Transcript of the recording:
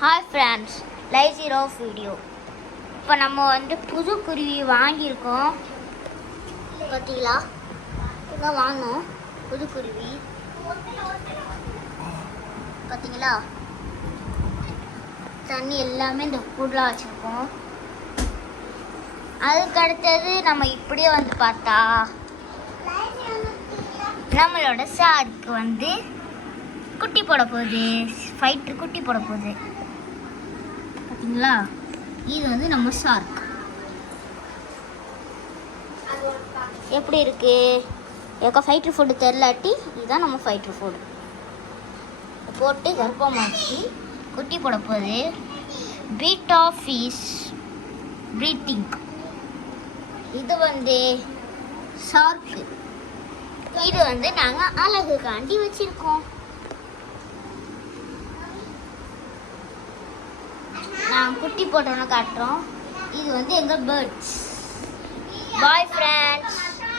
Hi friends, லைசி of video. இப்போ நம்ம புது குருவி வாங்கியிருக்கோம். பார்த்தீங்களா, இதான் வாங்கினோம் புது குருவி. பார்த்தீங்களா, தண்ணி எல்லாமே இந்த கூடலாம் வச்சுருக்கோம். அதுக்கு அடுத்தது நம்ம இப்படியே பார்த்தா நம்மளோட ஷார்க்கு குட்டி போட போகுது. ஃபைட்டர் குட்டி போட போகுது. பார்த்தீங்களா, இது நம்ம ஷார்க் எப்படி இருக்கு. எக்க ஃபைட்டர் ஃபுட்டு தெரிலாட்டி இதுதான் நம்ம ஃபைட்டர் ஃபுட்டு போட்டு கர்ப்பமாச்சு குட்டி போட போகுது. Beat of fish breathing. இது ஷார்க்கு. இது நாங்கள் அழகுக்காண்டி வச்சுருக்கோம். நாங்கள் குட்டி போட்டோன்னு காட்டுறோம். இது எங்கள் பேர்ட்ஸ். Bye friends.